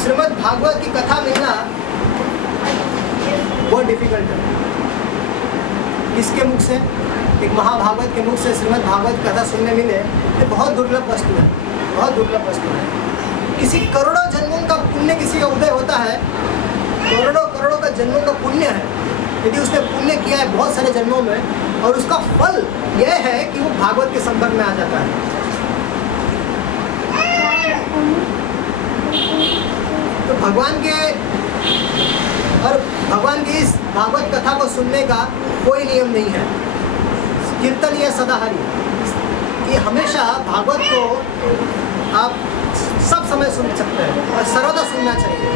श्रीमद् भागवत की कथा मिलना बहुत डिफिकल्ट है। किसके मुख से? एक महाभागवत के मुख से श्रीमद् भागवत कथा सुनने मिले, ये बहुत दुर्लभ वस्तु है, बहुत दुर्लभ वस्तु है। किसी करोड़ों जन्मों का पुण्य किसी का उदय होता है, करोड़ों करोड़ों का जन्मों का पुण्य है, यदि उसने पुण्य किया है बहुत सारे जन्मों में, और उसका फल यह है कि वो भागवत के संपर्क में आ जाता है। तो भगवान की इस भागवत कथा को सुनने का कोई नियम नहीं है। कीर्तन ये सदाहरी, ये हमेशा भागवत को आप सब समय सुन सकते हैं और सर्वदा सुनना चाहिए।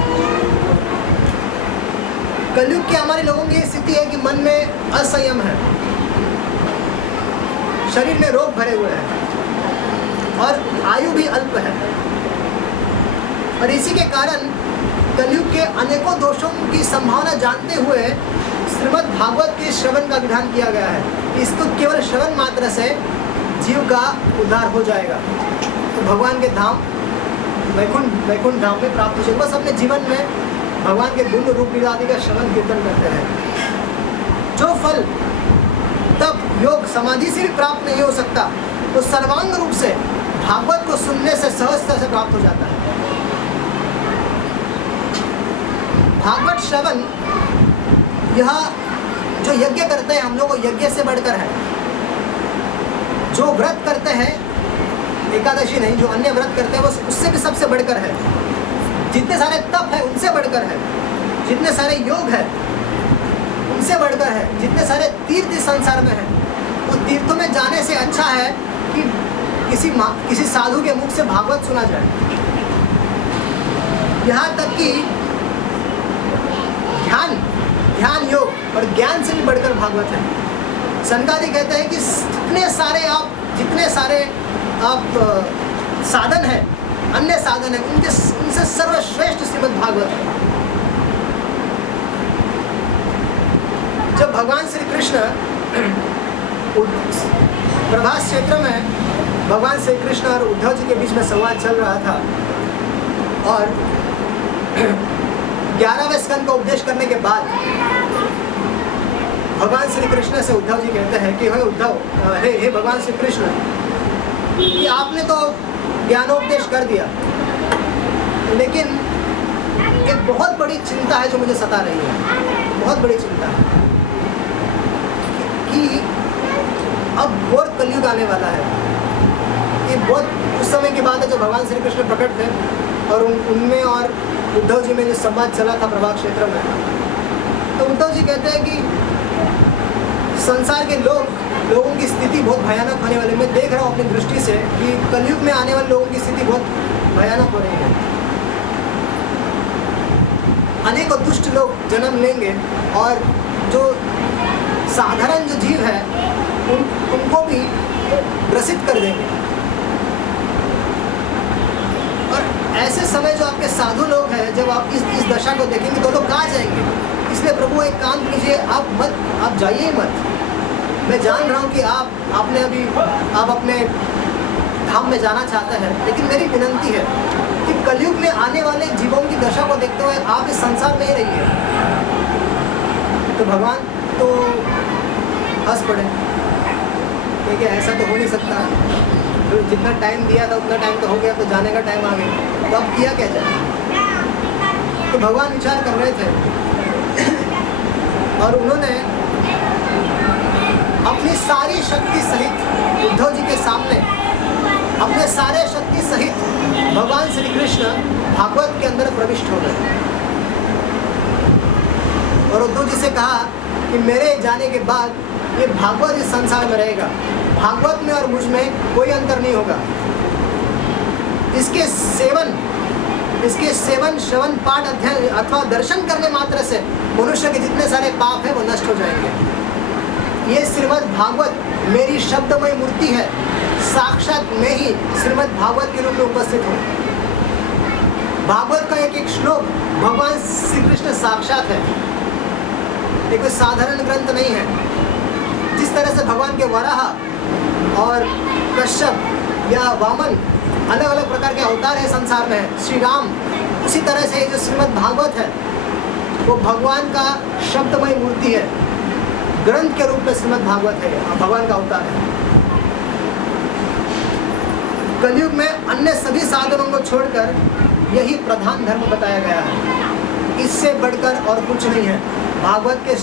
कलयुग की हमारे लोगों की स्थिति है कि मन में असंयम है, शरीर में रोग भरे हुए हैं और आयु भी अल्प है, और इसी के कारण कलयुग के अनेकों दोषों की संभावना जानते हुए श्रीमद् भागवत के श्रवण का विधान किया गया है। इसको केवल श्रवण मात्र से जीव का उद्धार हो जाएगा, तो भगवान के धाम वैकुंठ धाम में प्राप्त हो जाएगा। बस अपने जीवन में भगवान के गुण रूप लीला आदि का श्रवण कीर्तन करते हैं। जो फल तब योग समाधि से भी प्राप्त नहीं हो सकता, तो सर्वांग रूप से भागवत को सुनने से सहजता से प्राप्त हो जाता है। भागवत श्रवण यह जो यज्ञ करते हैं हम लोग, यज्ञ से बढ़कर है। जो व्रत करते हैं, एकादशी नहीं, जो अन्य व्रत करते हैं वो उससे भी सबसे बढ़कर है। जितने सारे तप है उनसे बढ़कर है, जितने सारे योग है उनसे बढ़कर है, जितने सारे तीर्थ इस संसार में है, वो तीर्थों में जाने से अच्छा है कि किसी साधु के मुख से भागवत सुना जाए। यहाँ तक कि ध्यान योग और ज्ञान से भी बढ़कर भागवत है। सनकादि कहते हैं कि जितने सारे आप साधन है, अन्य साधन है, उनसे सर्वश्रेष्ठ श्रीमद् भागवत है। जब भगवान श्री कृष्ण प्रभास क्षेत्र में भगवान श्री कृष्ण और उद्धव जी के बीच में संवाद चल रहा था, और 11वें स्कंद का उपदेश करने के बाद भगवान श्री कृष्ण से उद्धव जी कहते हैं कि हे भगवान श्री कृष्ण, कि आपने तो ज्ञानोपदेश कर दिया, लेकिन एक बहुत बड़ी चिंता है जो मुझे सता रही है, बहुत बड़ी चिंता है कि अब घोर कलयुग आने वाला है। ये बहुत उस समय की बात है जब भगवान श्री कृष्ण प्रकट थे, और उनमें और उद्धव जी में जो संवाद चला था प्रभास क्षेत्र में, तो उद्धव जी कहते हैं कि संसार के लोगों की स्थिति बहुत भयानक होने वाली। मैं देख रहा हूँ अपनी दृष्टि से कि कलयुग में आने वाले लोगों की स्थिति बहुत भयानक हो रही है। अनेकों दुष्ट लोग जन्म लेंगे, और जो साधारण जो जीव है उनको भी ग्रसित कर देंगे। और ऐसे समय जो आपके साधु लोग हैं, जब आप इस दशा को देखेंगे तो लोग कहाँ जाएंगे? इसलिए प्रभु एक काम कीजिए, आप जाइए मत। मैं जान रहा हूँ कि आप अपने धाम में जाना चाहते हैं, लेकिन मेरी विनंती है कि कलयुग में आने वाले जीवों की दशा को देखते हुए आप इस संसार में ही रहिए। तो भगवान तो हंस पड़े, क्योंकि ऐसा तो हो नहीं सकता, तो जितना टाइम दिया था उतना टाइम तो हो गया, तो जाने का टाइम आ गया, तो अब किया क्या जाए? तो भगवान विचार कर रहे थे और उन्होंने अपनी सारी शक्ति सहित उद्धव जी के सामने अपने सारे शक्ति सहित भगवान श्री कृष्ण भागवत के अंदर प्रविष्ट हो गए, और उद्धव जी से कहा कि मेरे जाने के बाद ये भागवत इस संसार में रहेगा, भागवत में और मुझ में कोई अंतर नहीं होगा। इसके सेवन श्रवण पाठ अध्ययन अथवा दर्शन करने मात्र से मनुष्य के जितने सारे पाप हैं वो नष्ट हो जाएंगे। ये श्रीमद् भागवत मेरी शब्दमय मूर्ति है, साक्षात मैं ही श्रीमद् भागवत के रूप में उपस्थित हूँ। भागवत का एक श्लोक भगवान श्री कृष्ण साक्षात है, ये कोई साधारण ग्रंथ नहीं है। जिस तरह से भगवान के वराह और कश्यप या वामन अलग अलग प्रकार के अवतार है संसार में है, श्री राम, उसी तरह से जो श्रीमद् भागवत है वो भगवान का शब्दमय मूर्ति है, ग्रंथ के रूप में श्रीमद् भागवत है, भगवान का अवतार है। कलयुग में अन्य सभी साधनों को छोड़कर यही प्रधान धर्म बताया गया है, इससे बढ़कर और कुछ नहीं है। भागवत के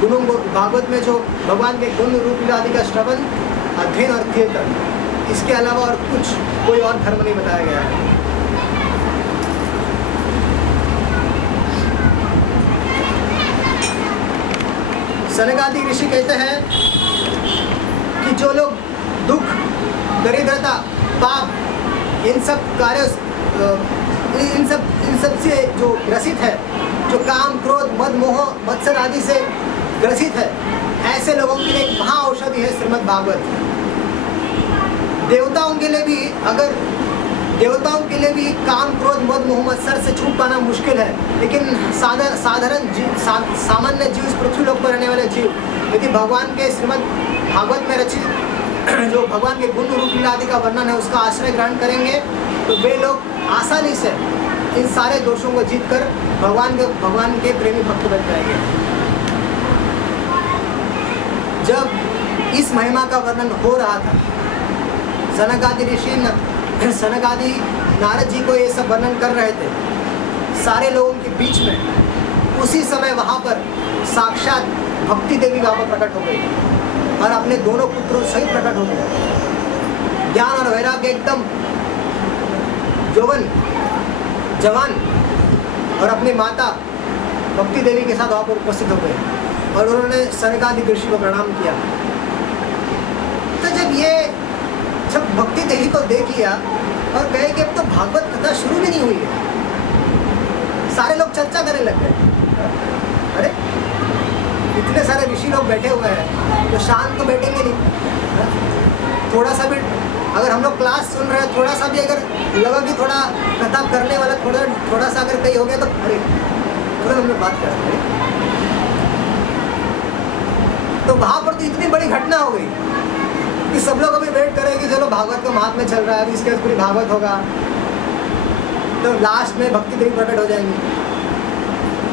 गुणों को, भागवत में जो भगवान के गुण रूप लीला आदि का श्रवण, अध्ययन और कीर्तन, इसके अलावा और कुछ कोई और धर्म नहीं बताया गया है। सनकादि ऋषि कहते हैं कि जो लोग दुख, दरिद्रता, पाप, इन सब कार्यों, इन सब से जो ग्रसित है, जो काम, क्रोध, मद, मोह, मत्सर आदि से ग्रसित है, ऐसे लोगों के लिए एक महा औषधि है श्रीमद् भागवत। देवताओं के लिए भी, अगर देवताओं के लिए भी काम, क्रोध, मद, मोह, मत्सर से छूट पाना मुश्किल है, लेकिन साधारण जीव, सामान्य जीव, इस पृथ्वी लोक पर रहने वाले जीव, यदि भगवान के श्रीमद् भागवत में रचित जो भगवान के गुण रूप लीला आदि का वर्णन है उसका आश्रय ग्रहण करेंगे, तो वे लोग आसानी से इन सारे दोषों को जीतकर भगवान के प्रेमी भक्त बन जाएंगे। जब इस महिमा का वर्णन हो रहा था, सनकादि ऋषि, सनकादि नारद जी को ये सब वर्णन कर रहे थे सारे लोगों के बीच में, उसी समय वहाँ पर साक्षात भक्ति देवी वहाँ पर प्रकट हो गई और अपने दोनों पुत्रों सहित प्रकट हो गए। ज्ञान और वैराग्य एकदम जवान और अपनी माता भक्ति देवी के साथ वहाँ पर उपस्थित हो गए और उन्होंने सनकादि ऋषि को प्रणाम किया। तो जब भक्ति देवी को देख लिया और कहे कि अब तो भागवत कथा शुरू भी नहीं हुई है, सारे लोग चर्चा करने लग गए। अरे इतने सारे ऋषि लोग बैठे हुए हैं तो शांत तो बैठेंगे नहीं। थोड़ा सा भी अगर हम लोग क्लास सुन रहे हैं, थोड़ा सा भी अगर लगा कि थोड़ा कथा करने वाला थोड़ा सा अगर कहीं हो गया तो अरे तुरंत हम लोग बात कर रहे हैं। तो वहाँ पर तो इतनी बड़ी घटना हो गई कि सब लोग अभी वेट करें कि चलो भागवत का महात्म्य चल रहा है, अभी इसके पूरी भागवत होगा तो लास्ट में भक्ति देवी प्रकट हो जाएंगी।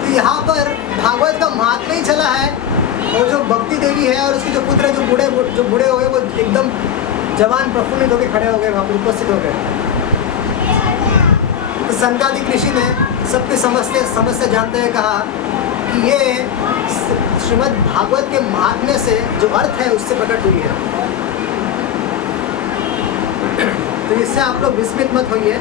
तो यहाँ पर भागवत का महात्म्य ही चला है और जो भक्ति देवी है और उसके जो पुत्र जो बूढ़े हो गए वो एकदम जवान प्रफुल्लित होकर खड़े हो गए, वहाँ पर उपस्थित हो गए। तो सनकादिक ऋषि ने सबके समस्या जानते हुए कहा कि ये श्रीमद् भागवत के महात्म्य से जो अर्थ है उससे प्रकट हुई है। तो इससे आप लोग विस्मित मत होइए।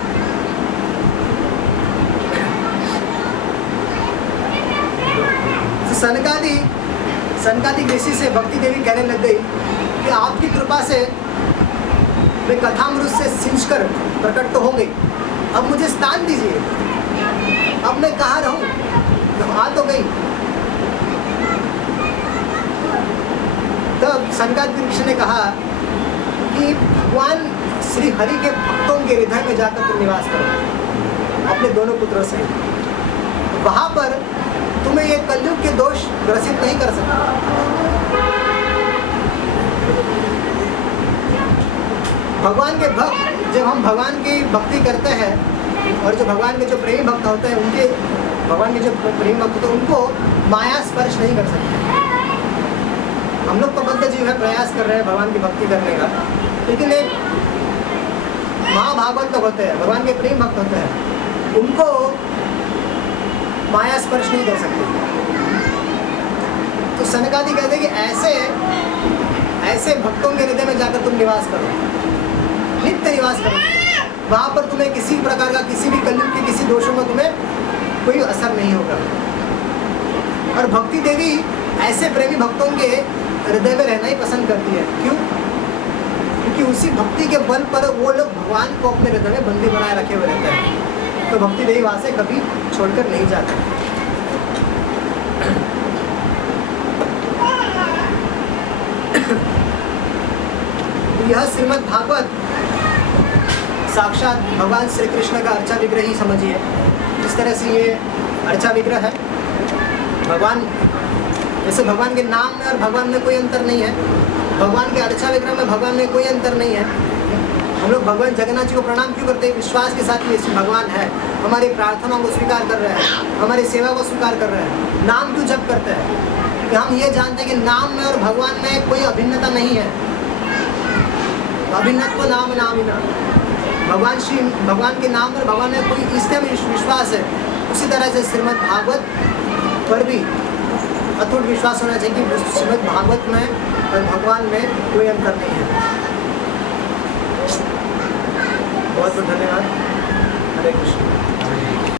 सनकादिक ऋषि से भक्ति देवी कहने लग गई कि आपकी कृपा से मैं कथामृत से सिंचकर प्रकट तो हो गई, अब मुझे स्थान दीजिए, अब मैं कहाँ रहूं, तो आ तो गई। तब सनकादिक ऋषि ने कहा कि भगवान श्री हरि के भक्तों के हृदय में जाकर तुम निवास करो अपने दोनों पुत्रों से, वहां पर तुम्हें ये कलयुग के दोष ग्रसित नहीं कर सकते। भगवान के भक्त, जब हम भगवान की भक्ति करते हैं और जो भगवान के जो प्रेमी भक्त होते हैं उनके, भगवान के जो प्रेमी भक्त होते हैं उनको माया स्पर्श नहीं कर सकते। हम लोग तो बद्ध जीव है, प्रयास कर रहे हैं भगवान की भक्ति करने का, लेकिन एक महाभागवत लोग होते हैं, भगवान के प्रेम भक्त होते हैं, उनको माया स्पर्श नहीं कर सकते। तो सनकादि कहते हैं कि ऐसे भक्तों के हृदय में जाकर तुम निवास करो, नित्य निवास करो, वहाँ पर तुम्हें किसी प्रकार का, किसी भी कलयुग के किसी दोषों का तुम्हें कोई असर नहीं होगा। और भक्ति देवी ऐसे प्रेमी भक्तों के हृदय में रहना ही पसंद करती है। क्यों? क्योंकि उसी भक्ति के बल पर वो लोग भगवान को अपने हृदय में बंदी बनाए रखे हुए रहते हैं। तो भक्ति देवी वहाँ से कभी छोड़कर नहीं जाते। यह श्रीमद् भागवत साक्षात भगवान श्री कृष्ण का अर्चा विग्रह ही समझिए। इस तरह से ये अर्चा विग्रह है। भगवान, जैसे भगवान के नाम में और भगवान में कोई अंतर नहीं है, भगवान के अर्चा विग्रह में भगवान में कोई अंतर नहीं है। हम लोग भगवान जगन्नाथ जी को प्रणाम क्यों करते हैं? विश्वास के साथ ये भगवान है, हमारी प्रार्थना को स्वीकार कर रहे हैं, हमारी सेवा को स्वीकार कर रहे हैं। नाम क्यों जप करते हैं? कि हम ये जानते हैं कि नाम में और भगवान में कोई अभिन्नता नहीं है। अभिन्नत्व नाम नाम ही नाम। भगवान के नाम पर भगवान में कोई इसका भी विश्वास है, उसी तरह से श्रीमद् भागवत पर भी अटूट विश्वास होना चाहिए कि श्रीमद् भागवत में और भगवान में कोई अंतर नहीं है। बहुत बहुत धन्यवाद। हरे कृष्ण।